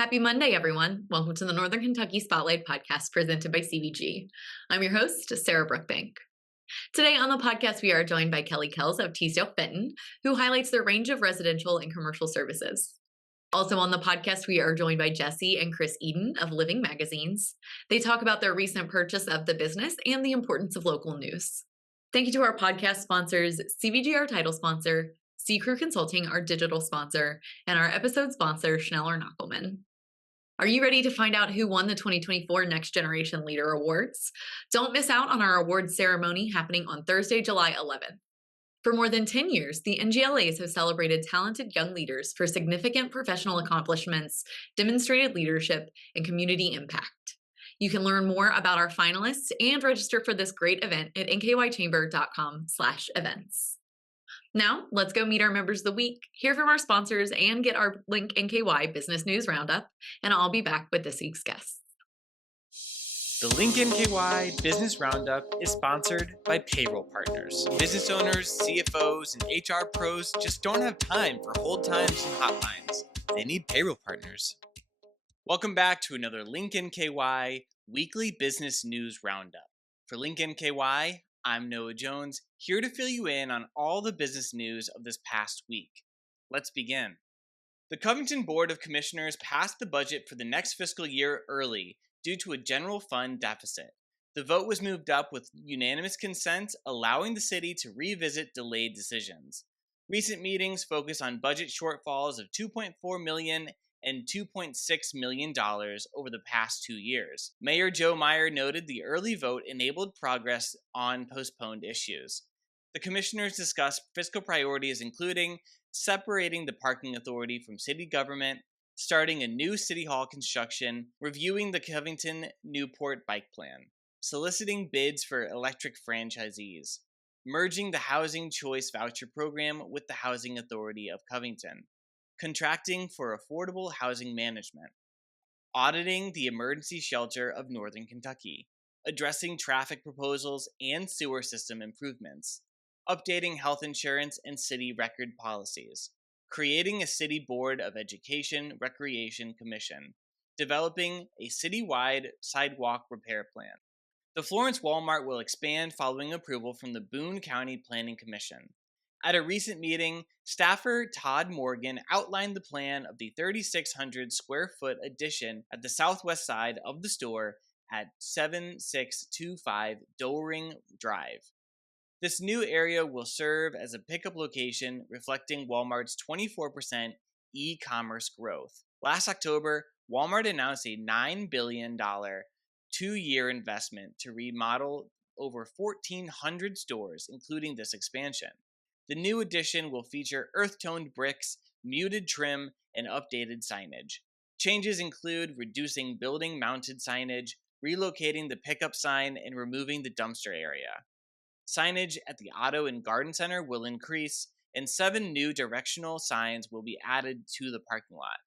Happy Monday, everyone. Welcome to the Northern Kentucky Spotlight podcast presented by CVG. I'm your host, Sarah Brookbank. Today on the podcast, we are joined by Kelly Kells of Teasdale, Fenton, who highlights their range of residential and commercial services. Also on the podcast, we are joined by Jesse and Chris Eden of Living Magazines. They talk about their recent purchase of the business and the importance of local news. Thank you to our podcast sponsors, CVG, our title sponsor, C Crew Consulting, our digital sponsor, and our episode sponsor, Schneller Knockelman. Are you ready to find out who won the 2024 Next Generation Leader Awards? Don't miss out on our awards ceremony happening on Thursday, July 11th. For more than 10 years, the NGLAs have celebrated talented young leaders for significant professional accomplishments, demonstrated leadership, and community impact. You can learn more about our finalists and register for this great event at nkychamber.com/events. Now, let's go meet our members of the week, hear from our sponsors, and get our Link NKY Business News Roundup, and I'll be back with this week's guests. The Link NKY Business Roundup is sponsored by Payroll Partners. Business owners, CFOs, and HR pros just don't have time for hold times and hotlines. They need Payroll Partners. Welcome back to another Link NKY Weekly Business News Roundup. For Link NKY, I'm Noah Jones, here to fill you in on all the business news of this past week. Let's begin. The Covington Board of Commissioners passed the budget for the next fiscal year early due to a general fund deficit. The vote was moved up with unanimous consent, allowing the city to revisit delayed decisions. Recent meetings focus on budget shortfalls of $2.4 million and $2.6 million over the past 2 years. Mayor Joe Meyer noted the early vote enabled progress on postponed issues. The commissioners discussed fiscal priorities including separating the parking authority from city government, starting a new city hall construction, reviewing the Covington Newport bike plan, soliciting bids for electric franchisees, merging the Housing Choice Voucher Program with the Housing Authority of Covington, contracting for affordable housing management, auditing the emergency shelter of Northern Kentucky, addressing traffic proposals and sewer system improvements, updating health insurance and city record policies, creating a city board of education recreation commission, developing a citywide sidewalk repair plan. The Florence Walmart will expand following approval from the Boone County Planning Commission. At a recent meeting, staffer Todd Morgan outlined the plan of the 3,600 square foot addition at the southwest side of the store at 7625 Doering Drive. This new area will serve as a pickup location reflecting Walmart's 24% e-commerce growth. Last October, Walmart announced a $9 billion two-year investment to remodel over 1,400 stores, including this expansion. The new addition will feature earth-toned bricks, muted trim, and updated signage. Changes include reducing building-mounted signage, relocating the pickup sign, and removing the dumpster area. Signage at the Auto and Garden Center will increase, and 7 new directional signs will be added to the parking lot.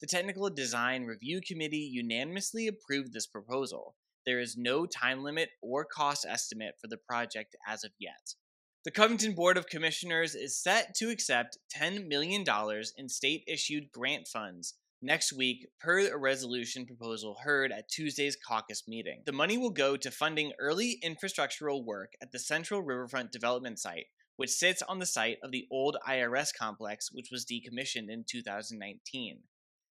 The Technical Design Review Committee unanimously approved this proposal. There is no time limit or cost estimate for the project as of yet. The Covington Board of Commissioners is set to accept $10 million in state-issued grant funds next week per a resolution proposal heard at Tuesday's caucus meeting. The money will go to funding early infrastructural work at the Central Riverfront Development Site, which sits on the site of the old IRS complex, which was decommissioned in 2019.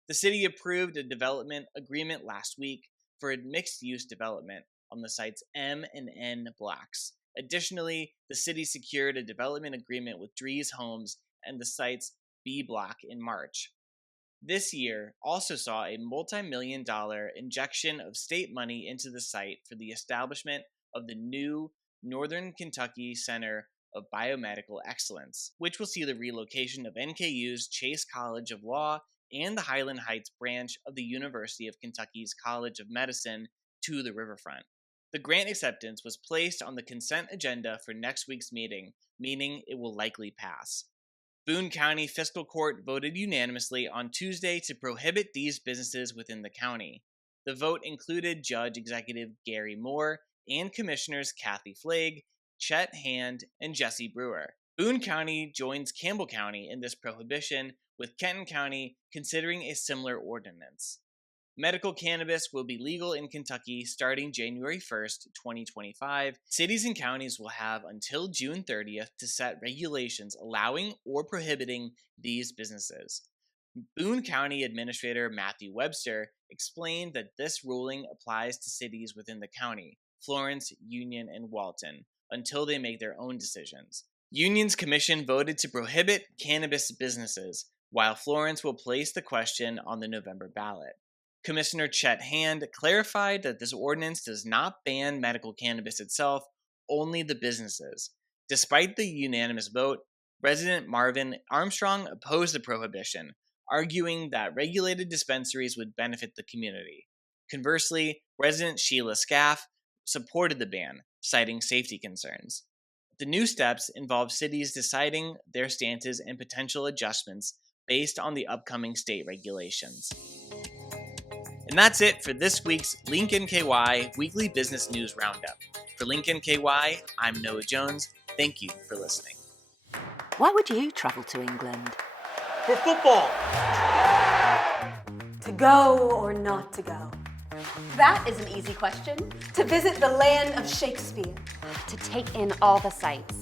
The city approved a development agreement last week for a mixed-use development on the site's M and N blocks. Additionally, the city secured a development agreement with Dries Homes and the site's B block in March. This year also saw a multi-million-dollar injection of state money into the site for the establishment of the new Northern Kentucky Center of Biomedical Excellence, which will see the relocation of NKU's Chase College of Law and the Highland Heights branch of the University of Kentucky's College of Medicine to the riverfront. The grant acceptance was placed on the consent agenda for next week's meeting, meaning it will likely pass. Boone County Fiscal Court voted unanimously on Tuesday to prohibit these businesses within the county. The vote included Judge Executive Gary Moore and Commissioners Kathy Flagg, Chet Hand, and Jesse Brewer. Boone County joins Campbell County in this prohibition, with Kenton County considering a similar ordinance. Medical cannabis will be legal in Kentucky starting January 1st, 2025. Cities and counties will have until June 30th to set regulations allowing or prohibiting these businesses. Boone County Administrator Matthew Webster explained that this ruling applies to cities within the county, Florence, Union, and Walton, until they make their own decisions. Union's commission voted to prohibit cannabis businesses, while Florence will place the question on the November ballot. Commissioner Chet Hand clarified that this ordinance does not ban medical cannabis itself, only the businesses. Despite the unanimous vote, resident Marvin Armstrong opposed the prohibition, arguing that regulated dispensaries would benefit the community. Conversely, resident Sheila Scaff supported the ban, citing safety concerns. The new steps involve cities deciding their stances and potential adjustments based on the upcoming state regulations. And that's it for this week's Link NKY Weekly Business News Roundup. For Link NKY, I'm Noah Jones. Thank you for listening. Why would you travel to England? For football! To go or not to go? That is an easy question. To visit the land of Shakespeare. To take in all the sights.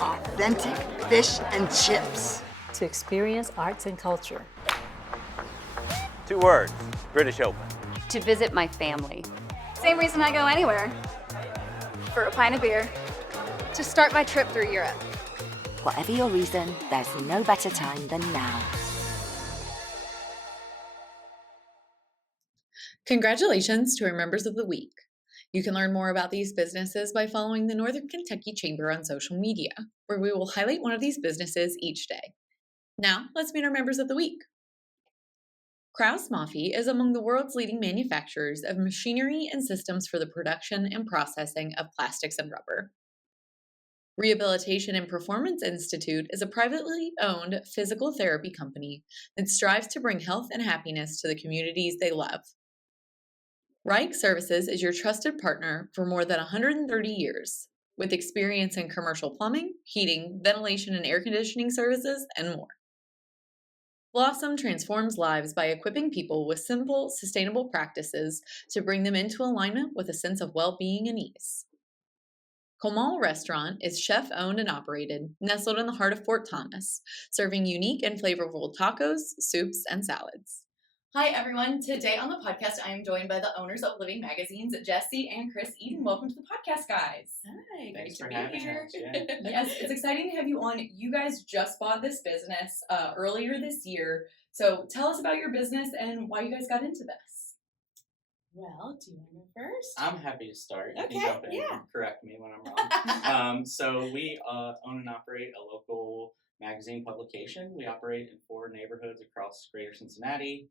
Authentic fish and chips. To experience arts and culture. 2 words, British Open. To visit my family. Same reason I go anywhere. For a pint of beer. To start my trip through Europe. Whatever your reason, there's no better time than now. Congratulations to our members of the week. You can learn more about these businesses by following the Northern Kentucky Chamber on social media, where we will highlight one of these businesses each day. Now, let's meet our members of the week. Kraus Maffei is among the world's leading manufacturers of machinery and systems for the production and processing of plastics and rubber. Rehabilitation and Performance Institute is a privately owned physical therapy company that strives to bring health and happiness to the communities they love. Reich Services is your trusted partner for more than 130 years, with experience in commercial plumbing, heating, ventilation and air conditioning services, and more. Blossom transforms lives by equipping people with simple, sustainable practices to bring them into alignment with a sense of well-being and ease. Comal Restaurant is chef-owned and operated, nestled in the heart of Fort Thomas, serving unique and flavorful tacos, soups, and salads. Hi, everyone. Today on the podcast, I am joined by the owners of Living Magazines, Jesse and Chris Eden. Welcome to the podcast, guys. Hi, Thanks great for to having be here. us, yeah. Yes, it's exciting to have you on. You guys just bought this business earlier this year. So tell us about your business and why you guys got into this. Well, do you want to go first? I'm happy to start. You Okay, can jump in yeah. and correct me when I'm wrong. So we own and operate a local magazine publication. We operate in 4 neighborhoods across greater Cincinnati,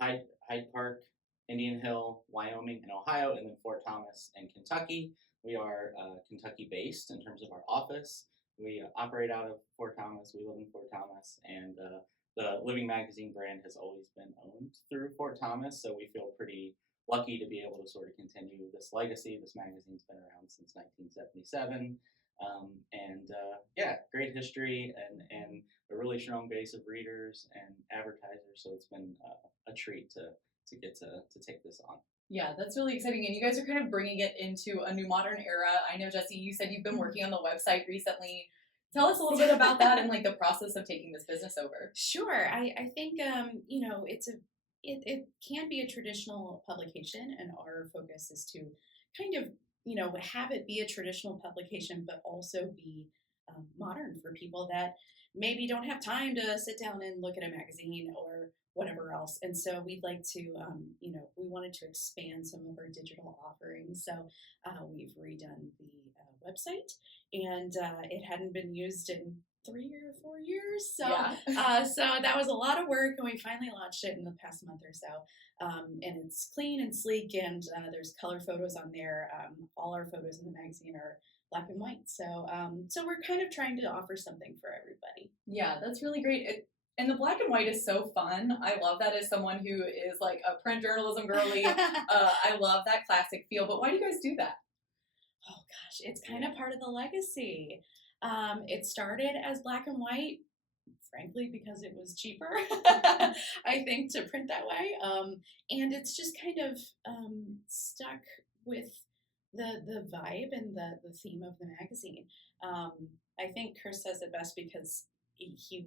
Hyde Park, Indian Hill, Wyoming, and Ohio, and then Fort Thomas and Kentucky. We are Kentucky-based in terms of our office. We operate out of Fort Thomas. We live in Fort Thomas, and the Living Magazine brand has always been owned through Fort Thomas, so we feel pretty lucky to be able to sort of continue this legacy. This magazine's been around since 1977, great history and a really strong base of readers and advertisers, so it's been a treat to get to take this on. Yeah, that's really exciting. And you guys are kind of bringing it into a new modern era. I know, Jesse, you said you've been working on the website recently. Tell us a little bit about that and like the process of taking this business over. Sure. I think it can be a traditional publication, and our focus is to kind of have it be a traditional publication, but also be modern for people that maybe don't have time to sit down and look at a magazine or whatever else. And so we'd like to, we wanted to expand some of our digital offerings. So we've redone the website, and it hadn't been used in 3 or 4 years. So, so that was a lot of work, and we finally launched it in the past month or so. And it's clean and sleek, and there's color photos on there. All our photos in the magazine are black and white. So, so we're kind of trying to offer something for everybody. Yeah, that's really great. And the black and white is so fun. I love that as someone who is like a print journalism girly. I love that classic feel. But why do you guys do that? Oh gosh, it's kind of part of the legacy. It started as black and white frankly, because it was cheaper, I think, to print that way. And it's just kind of stuck with the vibe and the theme of the magazine. I think Chris says it best because he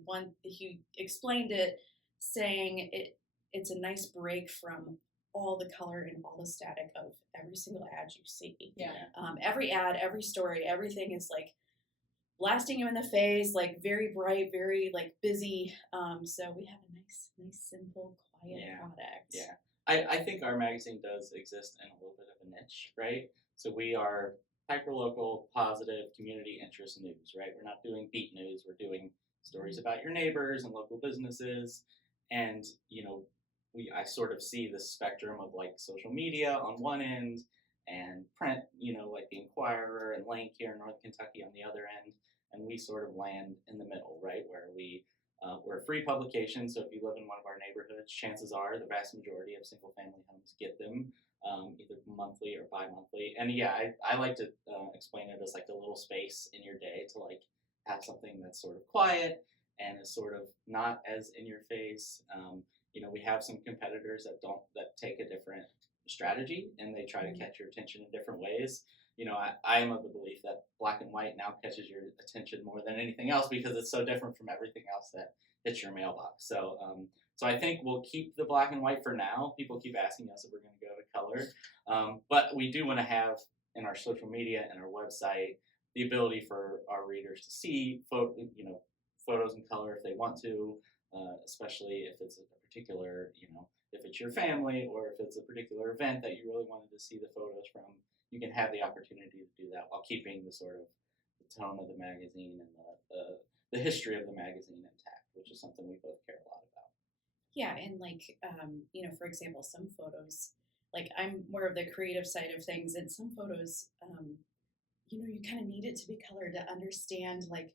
explained it saying it's a nice break from all the color and all the static of every single ad you see. Yeah. Every ad, every story, everything is like blasting you in the face, like very bright, very like busy. So we have a nice, simple, quiet product. Yeah. I think our magazine does exist in a little bit of a niche, right? So we are hyper-local, positive, community interest news, right? We're not doing beat news. We're doing stories about your neighbors and local businesses. And, I sort of see the spectrum of like social media on one end and print, like the Inquirer and Link here in North Kentucky on the other end. And we sort of land in the middle, right? Where we're a free publication. So if you live in one of our neighborhoods, chances are the vast majority of single family homes get them either monthly or bi-monthly. And I like to explain it as like a little space in your day to like have something that's sort of quiet and is sort of not as in your face. We have some competitors that take a different strategy and they try to catch your attention in different ways. I am of the belief that black and white now catches your attention more than anything else because it's so different from everything else that hits your mailbox. So I think we'll keep the black and white for now. People keep asking us if we're going to go to color, but we do want to have in our social media and our website the ability for our readers to see photos in color if they want to, especially if it's a particular, if it's your family or if it's a particular event that you really wanted to see the photos from. You can have the opportunity to do that while keeping the sort of the tone of the magazine and the history of the magazine intact, which is something we both care a lot about. Yeah, and like, for example, some photos, like I'm more of the creative side of things, and some photos, you kind of need it to be colored to understand like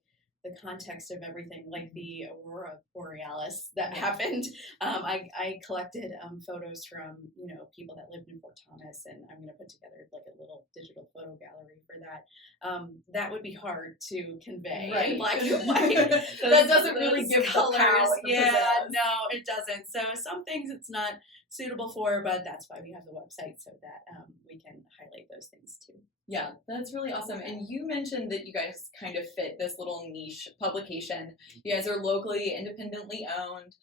the context of everything, like the aurora borealis that happened. I collected photos from people that lived in Fort Thomas, and I'm going to put together like a little digital photo gallery for that. That would be hard to convey in black and white. That doesn't really give colors. Yeah, no, it doesn't. So some things it's not suitable for, but that's why we have the website so that we can highlight those things too. Yeah, that's really awesome. And you mentioned that you guys kind of fit this little niche publication. You guys are locally, independently owned.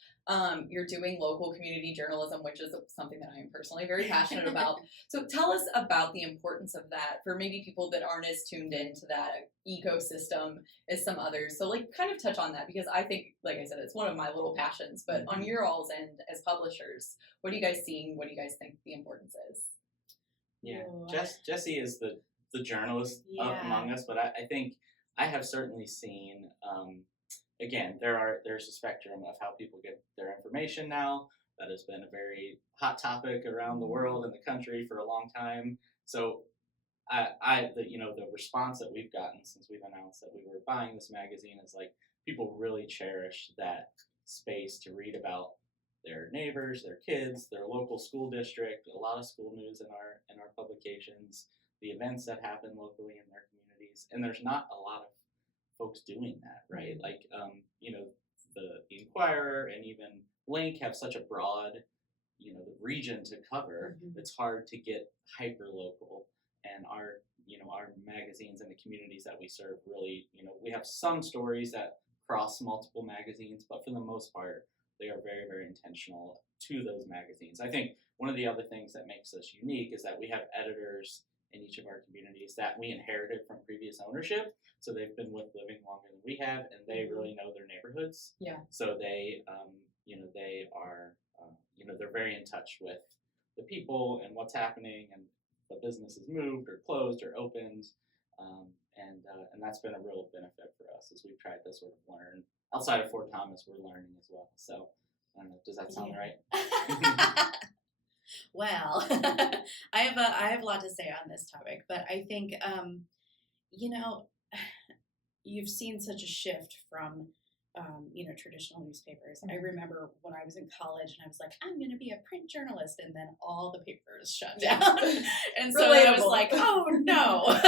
You're doing local community journalism, which is something that I am personally very passionate about. So tell us about the importance of that for maybe people that aren't as tuned into that ecosystem as some others. So like kind of touch on that, because I think, like I said, it's one of my little passions. But on your all's end as publishers, what are you guys seeing? What do you guys think the importance is? Yeah, Jesse is the journalist among us, but I think I have certainly seen, again, there's a spectrum of how people get their information now. That has been a very hot topic around the world and the country for a long time. So the response that we've gotten since we've announced that we were buying this magazine is like people really cherish that space to read about their neighbors, their kids, their local school district, a lot of school news in our publications, the events that happen locally in their communities. And there's not a lot of folks doing that, right? Like, the Inquirer and even Link have such a broad, region to cover. It's hard to get hyper local. And our magazines and the communities that we serve really, we have some stories that cross multiple magazines, but for the most part, they are very, very intentional to those magazines. I think one of the other things that makes us unique is that we have editors in each of our communities that we inherited from previous ownership. So they've been living longer than we have, and they really know their neighborhoods. Yeah. So they, they are, they're very in touch with the people and what's happening, and the business has moved or closed or opened. And that's been a real benefit for us as we've tried to sort of learn. Outside of Fort Thomas, we're learning as well. So, I don't know, does that sound right? Well, I have a lot to say on this topic, but I think, you've seen such a shift from, traditional newspapers. I remember when I was in college and I was like, I'm going to be a print journalist, and then all the papers shut down. And so I was like, oh no.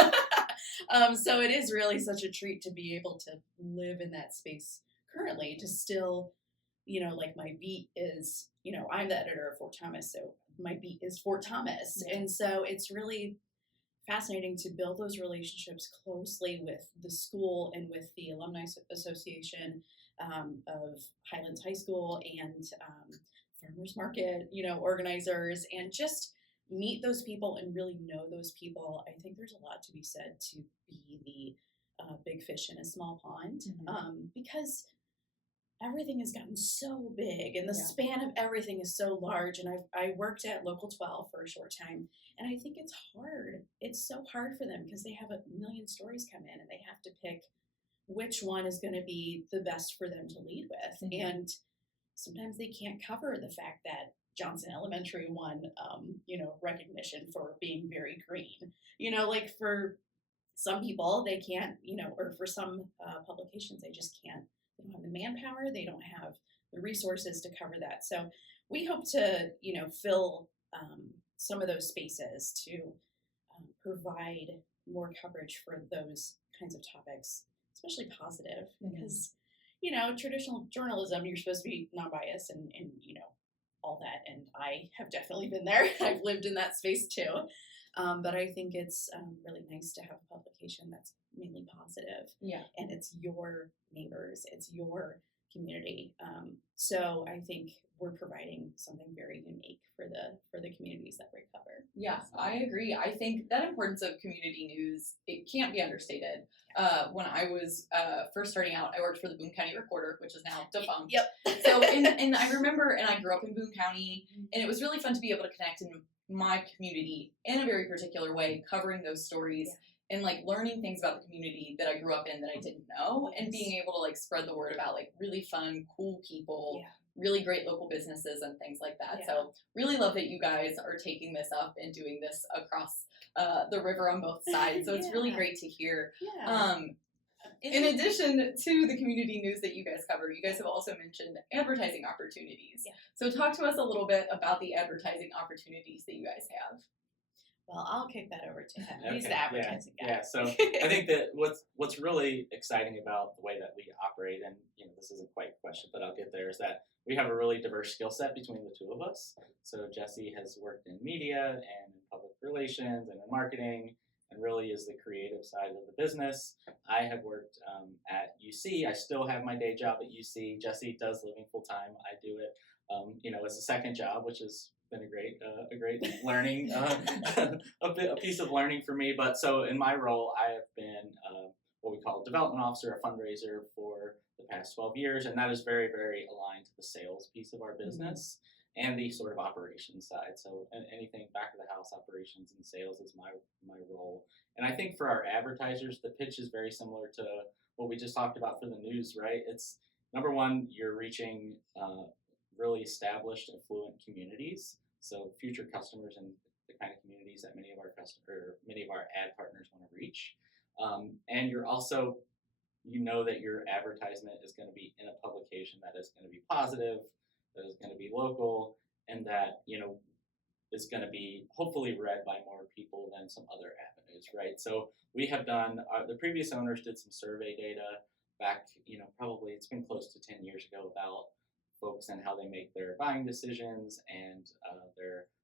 So it is really such a treat to be able to live in that space currently to still, like my beat is, I'm the editor of Fort Thomas, so my beat is Fort Thomas. Yeah. And so it's really fascinating to build those relationships closely with the school and with the Alumni Association of Highlands High School and farmers market, organizers, and just meet those people and really know those people. I think there's a lot to be said to be the big fish in a small pond, because everything has gotten so big and the span of everything is so large. And I worked at Local 12 for a short time, and I think it's hard. It's so hard for them because they have a million stories come in and they have to pick which one is going to be the best for them to lead with. And sometimes they can't cover the fact that Johnson Elementary won, recognition for being very green. Like for some people, they can't, or for some publications, they just can't. They don't have the manpower. They don't have the resources to cover that. So we hope to, fill some of those spaces to provide more coverage for those kinds of topics, especially positive, because, traditional journalism, you're supposed to be non-biased and all that. And I have definitely been there. I've lived in that space too. But I think it's really nice to have a publication that's mainly positive. Yeah. And it's your neighbors, it's your community. So I think we're providing something very unique for the communities that we cover. Yeah, I agree. I think that importance of community news, it can't be understated. When I was first starting out, I worked for the Boone County Recorder, which is now defunct. Yep. So, and I remember, and I grew up in Boone County, and it was really fun to be able to connect in my community in a very particular way, covering those stories and like learning things about the community that I grew up in that I didn't know, and being able to like spread the word about like really fun, cool people, really great local businesses and things like that. So really love that you guys are taking this up and doing this across the river on both sides. So it's really great to hear. In addition to the community news that you guys cover, you guys have also mentioned advertising opportunities. So talk to us a little bit about the advertising opportunities that you guys have. Well, I'll kick that over to him. He's the advertising guy. Yeah, so I think that what's really exciting about the way that we operate, and this isn't quite a question, but I'll get there, is that we have a really diverse skill set between the two of us. So Jesse has worked in media and in public relations and in marketing, and really is the creative side of the business. I have worked at UC. I still have my day job at UC. Jesse does living full time. I do it, as a second job, which has been a great learning, a piece of learning for me. But so in my role, I have been what we call a development officer, a fundraiser for the past 12 years, and that is very, very aligned to the sales piece of our business. And the sort of operations side. So anything back of the house operations and sales is my role. And I think for our advertisers, the pitch is very similar to what we just talked about for the news, right? It's number one, you're reaching really established, affluent communities. So future customers and the kind of communities that many of our ad partners want to reach. And you're also, that your advertisement is going to be in a publication that is going to be positive, that is going to be local, and that is going to be hopefully read by more people than some other avenues, right? So we have done the previous owners did some survey data back, probably it's been close to 10 years ago, about folks and how they make their buying decisions and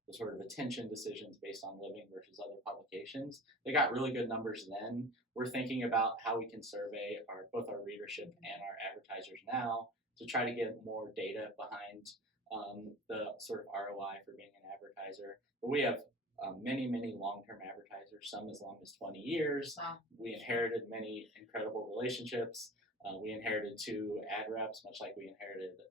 the sort of attention decisions based on living versus other publications. They got really good numbers then. We're thinking about how we can survey both our readership and our advertisers now to try to get more data behind the sort of ROI for being an advertiser. But we have many, many long-term advertisers, some as long as 20 years. Wow. We inherited many incredible relationships. We inherited 2 ad reps, much like we inherited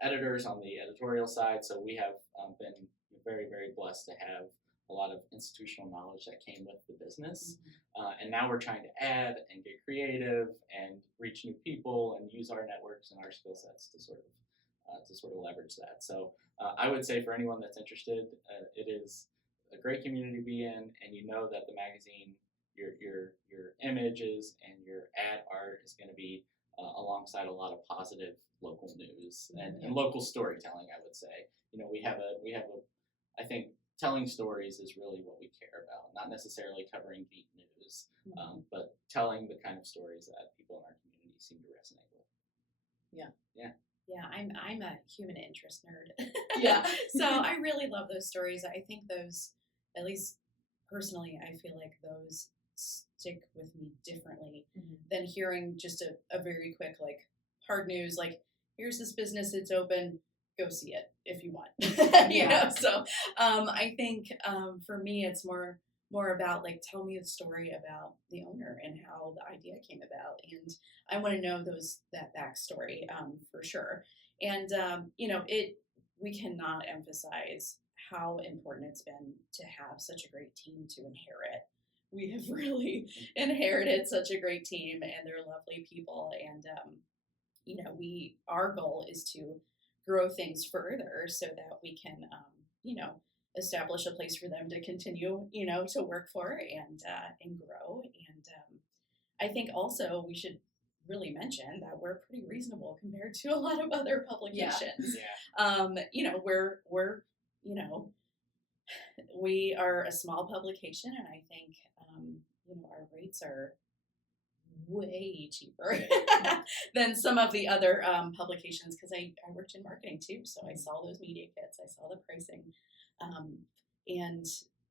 editors on the editorial side. So we have been very, very blessed to have a lot of institutional knowledge that came with the business. And now we're trying to add and get creative and reach new people and use our networks and our skill sets to sort of leverage that. So I would say for anyone that's interested, it is a great community to be in, and that the magazine, your images and your ad art is going to be alongside a lot of positive local news and local storytelling. I would say, we have a I think telling stories is really what we care about, not necessarily covering beat news, but telling the kind of stories that people in our community seem to resonate with. Yeah, I'm a human interest nerd. Yeah. So I really love those stories. I think those, at least personally, I feel like those stick with me differently than hearing just a very quick, like, hard news, like, here's this business, it's open, go see it if you want. You know, so I think for me, it's more about, like, tell me the story about the owner and how the idea came about, and I want to know that backstory for sure. And you know, we cannot emphasize how important it's been to have such a great team to inherit. We have really inherited such a great team, and they're lovely people. And you know, our goal is to grow things further so that we can, you know, establish a place for them to continue, you know, to work for and grow. And I think also we should really mention that we're pretty reasonable compared to a lot of other publications. You know, we're you know, we are a small publication, and I think you know, our rates are way cheaper than some of the other publications, because I worked in marketing too, so I saw those media kits, I saw the pricing, and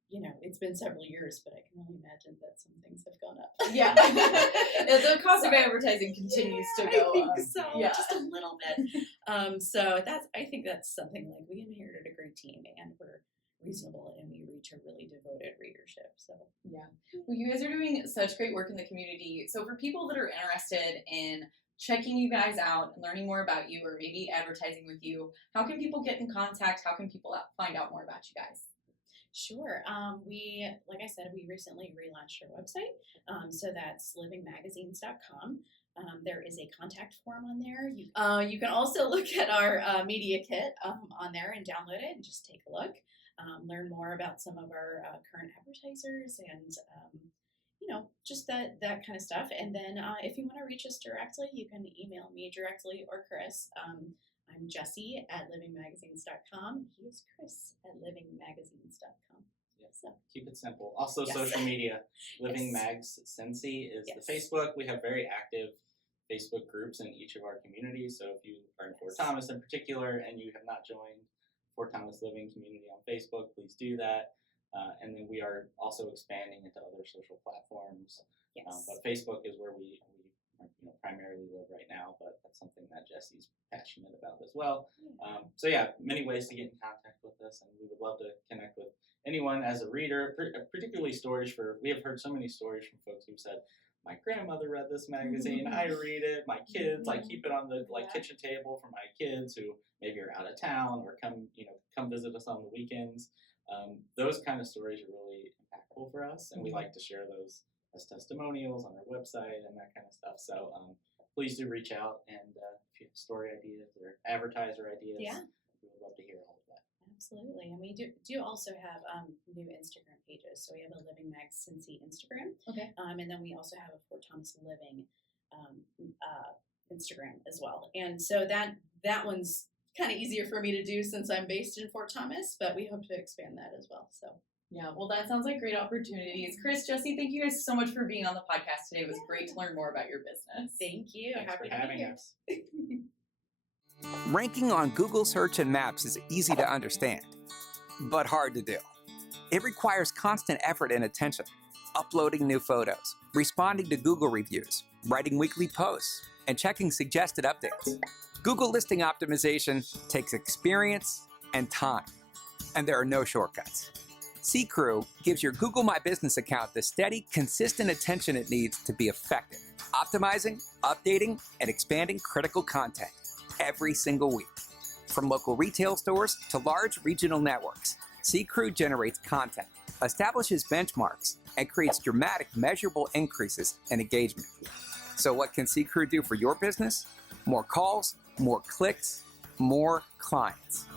you know, it's been several years, but I can only imagine that some things have gone up. Yeah. The cost of advertising continues to go up. I think so, just a little bit. So I think that's something, like, we inherited a great team, and we're reasonable, and we reach a really devoted readership. So Well, you guys are doing such great work in the community. So for people that are interested in checking you guys out and learning more about you, or maybe advertising with you, how can people get in contact? How can people find out more about you guys? Sure. Like I said, we recently relaunched our website. So that's livingmagazines.com. There is a contact form on there. You can also look at our media kit on there and download it and just take a look. Learn more about some of our current advertisers and, you know, just that kind of stuff. And then if you want to reach us directly, you can email me directly or Chris. I'm Jessie at livingmagazines.com. He is Chris at livingmagazines.com. So keep it simple. Also, social media. Living Mags Cincy is the Facebook. We have very active Facebook groups in each of our communities. So if you are in Fort Thomas in particular and you have not joined Fort Thomas Living Community on Facebook, please do that. And then we are also expanding into other social platforms. But Facebook is where we primarily live right now, but that's something that Jessie's passionate about as well. So many ways to get in contact with us, and we would love to connect with anyone as a reader, particularly we have heard so many stories from folks who said, my grandmother read this magazine, I read it, my kids, I keep it on the kitchen table for my kids who maybe are out of town or come visit us on the weekends. Those kind of stories are really impactful for us, and we like to share those as testimonials on our website and that kind of stuff. So please do reach out, and if you have story ideas or advertiser ideas, we would love to hear all of that. Absolutely. And we do also have new Instagram pages. So we have a Living Mag Cincy Instagram. Okay. And then we also have a Fort Thomas Living Instagram as well. And so that one's kind of easier for me to do since I'm based in Fort Thomas, but we hope to expand that as well. So yeah, well, that sounds like great opportunities. Chris, Jessie, thank you guys so much for being on the podcast today. It was great to learn more about your business. Thank you. Thanks Happy for to be having here. us. Ranking on Google Search and Maps is easy to understand, but hard to do. It requires constant effort and attention, uploading new photos, responding to Google reviews, writing weekly posts, and checking suggested updates. Google listing optimization takes experience and time, and there are no shortcuts. C-Crew gives your Google My Business account the steady, consistent attention it needs to be effective, optimizing, updating, and expanding critical content every single week. From local retail stores to large regional networks, C-Crew generates content, establishes benchmarks, and creates dramatic, measurable increases in engagement. So what can C-Crew do for your business? More calls, more clicks, more clients.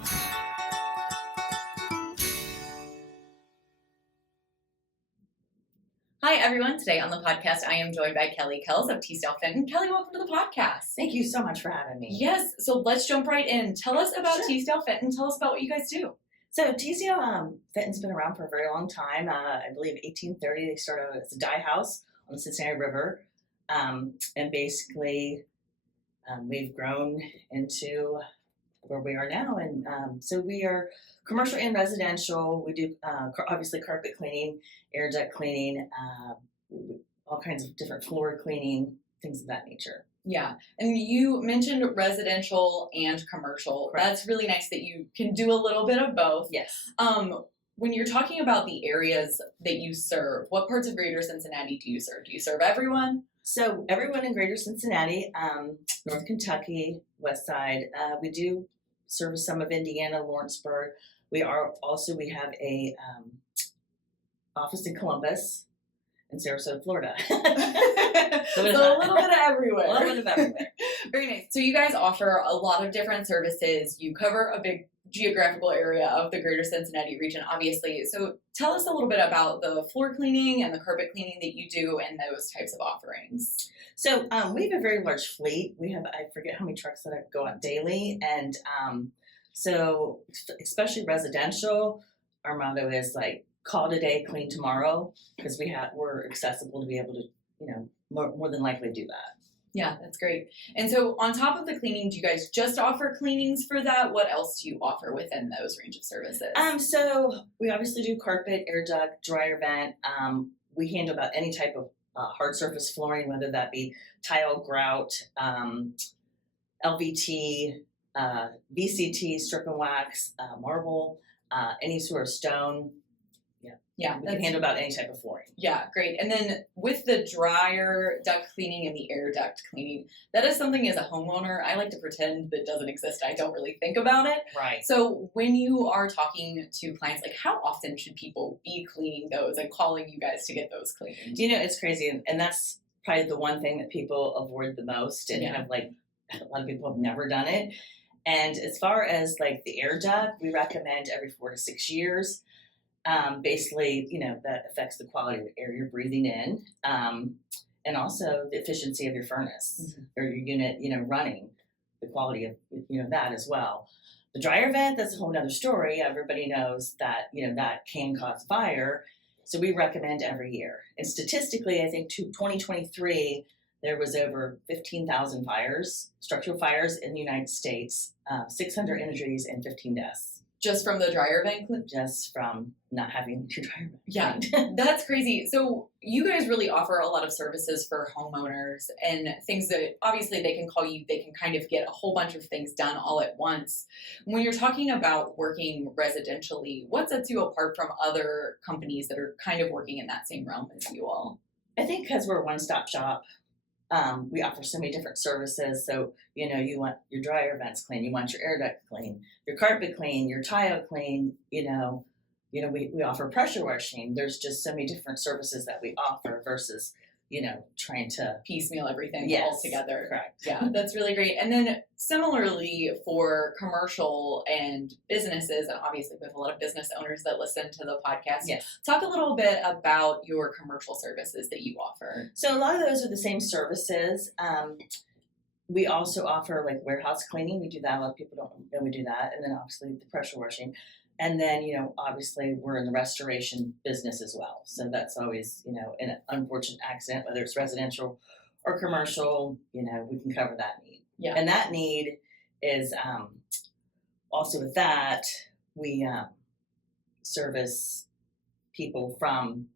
Hi, everyone. Today on the podcast, I am joined by Kelly Kells of Teasdale, Fenton. Kelly, welcome to the podcast. Thank you so much for having me. Yes, so let's jump right in. Tell us about Teasdale, Fenton. Tell us about what you guys do. So Teasdale, Fenton's been around for a very long time. I believe 1830, they started as a dye house on the Cincinnati River. And basically, we've grown into where we are now. And so we are commercial and residential. We do obviously carpet cleaning, air duct cleaning, all kinds of different floor cleaning, things of that nature. Yeah. And you mentioned residential and commercial. Correct. That's really nice that you can do a little bit of both. Yes. When you're talking about the areas that you serve, what parts of Greater Cincinnati do you serve? Do you serve everyone? So everyone in Greater Cincinnati, North Kentucky, West Side. We do service some of Indiana, Lawrenceburg. We have a office in Columbus and Sarasota, Florida. So a little bit of everywhere. A little bit of everywhere. Very nice. So you guys offer a lot of different services. You cover a big geographical area of the Greater Cincinnati region, obviously. So tell us a little bit about the floor cleaning and the carpet cleaning that you do and those types of offerings. So we have a very large fleet. We have, I forget how many trucks that go out daily. And so especially residential, our motto is like, call today, clean tomorrow, because we're accessible to be able to, more than likely do that. Yeah, that's great. And so on top of the cleaning, do you guys just offer cleanings for that? What else do you offer within those range of services? So we obviously do carpet, air duct, dryer vent. We handle about any type of hard surface flooring, whether that be tile, grout, LVT, VCT, strip and wax, marble, any sort of stone. Yeah, we can handle about any type of flooring. Yeah, great. And then with the dryer duct cleaning and the air duct cleaning, that is something as a homeowner, I like to pretend that doesn't exist. I don't really think about it. Right. So when you are talking to clients, like how often should people be cleaning those and calling you guys to get those cleaned? It's crazy. And that's probably the one thing that people avoid the most and have a lot of people have never done it. And as far as like the air duct, we recommend every 4 to 6 years. Basically, that affects the quality of the air you're breathing in, and also the efficiency of your furnace or your unit, running, the quality of, that as well. The dryer vent, that's a whole nother story. Everybody knows that, that can cause fire. So we recommend every year. And statistically, I think 2023, there was over 15,000 fires, structural fires in the United States, 600 injuries and 15 deaths. Just from the dryer vent clean? Just from not having your dryer vent. Yeah, that's crazy. So you guys really offer a lot of services for homeowners and things that obviously they can call you, they can kind of get a whole bunch of things done all at once. When you're talking about working residentially, what sets you apart from other companies that are kind of working in that same realm as you all? I think because we're a one-stop shop. We offer so many different services. So, you want your dryer vents clean, you want your air duct clean, your carpet clean, your tile clean, we offer pressure washing. There's just so many different services that we offer versus, trying to piecemeal everything all together. Correct. Yeah, that's really great. And then similarly for commercial and businesses, and obviously we have a lot of business owners that listen to the podcast. Yes. Talk a little bit about your commercial services that you offer. So a lot of those are the same services. We also offer like warehouse cleaning. We do that. A lot of people don't know we do that. And then obviously the pressure washing. And then, obviously we're in the restoration business as well. So that's always, in an unfortunate accident, whether it's residential or commercial, we can cover that need. Yeah. And that need is also with that, we service people from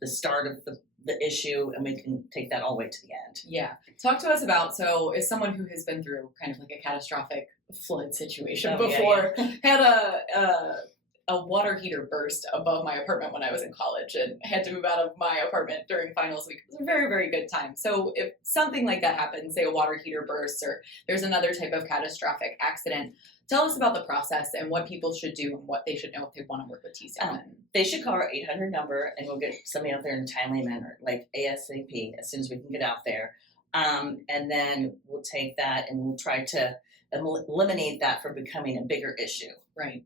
the start of the issue, and we can take that all the way to the end. Yeah. Talk to us about, so as someone who has been through kind of like a catastrophic flood situation before, had a water heater burst above my apartment when I was in college and had to move out of my apartment during finals week. It was a very, very good time. So if something like that happens, say a water heater bursts or there's another type of catastrophic accident, tell us about the process and what people should do and what they should know if they want to work with Teasdale. They should call our 800 number and we'll get somebody out there in a timely manner, like ASAP, as soon as we can get out there. And then we'll take that and we'll try to eliminate that from becoming a bigger issue. Right.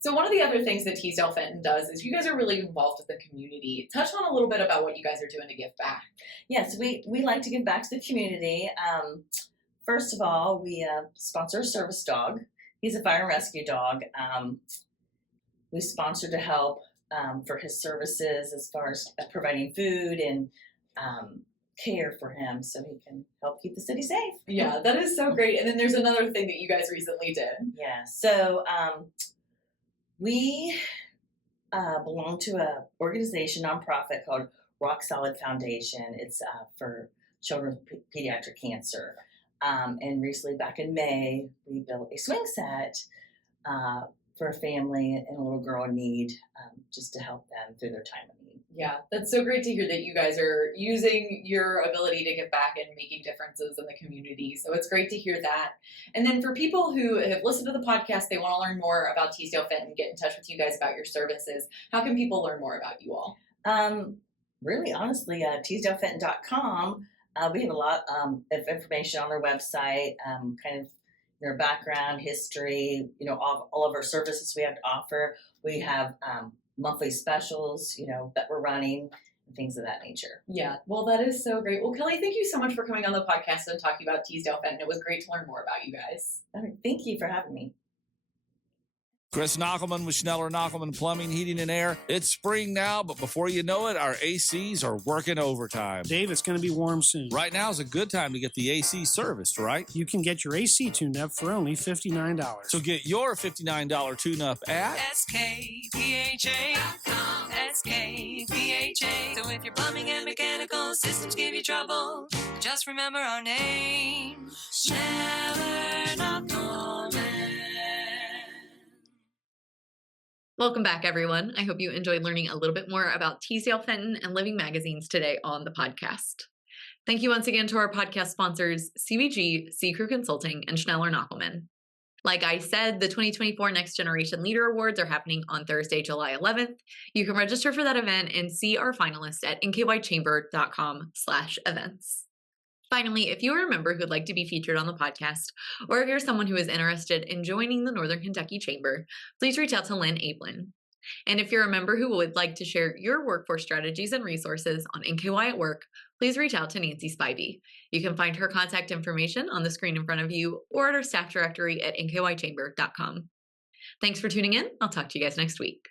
So one of the other things that Teasdale Fenton does is you guys are really involved with the community. Touch on a little bit about what you guys are doing to give back. Yes, we like to give back to the community. First of all, we sponsor a service dog. He's a fire and rescue dog. We sponsor to help for his services as far as providing food and care for him so he can help keep the city safe. Yeah, that is so great. And then there's another thing that you guys recently did. Yeah, so we belong to a organization, nonprofit called Rock Solid Foundation. It's for children with pediatric cancer. And recently, back in May, we built a swing set for a family and a little girl in need, just to help them through their time of need. Yeah, that's so great to hear that you guys are using your ability to give back and making differences in the community. So it's great to hear that. And then for people who have listened to the podcast, they want to learn more about Teasdale Fenton, get in touch with you guys about your services. How can people learn more about you all? Really, honestly, teasdalefenton.com. We have a lot of information on our website, kind of their background, history, all of our services we have to offer. We have monthly specials, that we're running, and things of that nature. Yeah, well, that is so great. Well, Kelly, thank you so much for coming on the podcast and talking about Teasdale Fenton. It was great to learn more about you guys. All right, thank you for having me. Chris Knockelman with Schneller Knockelman Plumbing, Heating, and Air. It's spring now, but before you know it, our ACs are working overtime. Dave, it's going to be warm soon. Right now is a good time to get the AC serviced, right? You can get your AC tuned up for only $59. So get your $59 tune-up at SKPHA.com. SKPHA. So if your plumbing and mechanical systems give you trouble, just remember our name, Schneller Knockelman. Welcome back, everyone. I hope you enjoyed learning a little bit more about Teasdale Fenton and Living Magazines today on the podcast. Thank you once again to our podcast sponsors, CVG, C Crew Consulting, and Schneller Knockelman. Like I said, the 2024 Next Generation Leader Awards are happening on Thursday, July 11th. You can register for that event and see our finalists at nkychamber.com/events. Finally, if you're a member who'd like to be featured on the podcast, or if you're someone who is interested in joining the Northern Kentucky Chamber, please reach out to Lynn Ablin. And if you're a member who would like to share your workforce strategies and resources on NKY at Work, please reach out to Nancy Spivey. You can find her contact information on the screen in front of you or at our staff directory at nkychamber.com. Thanks for tuning in. I'll talk to you guys next week.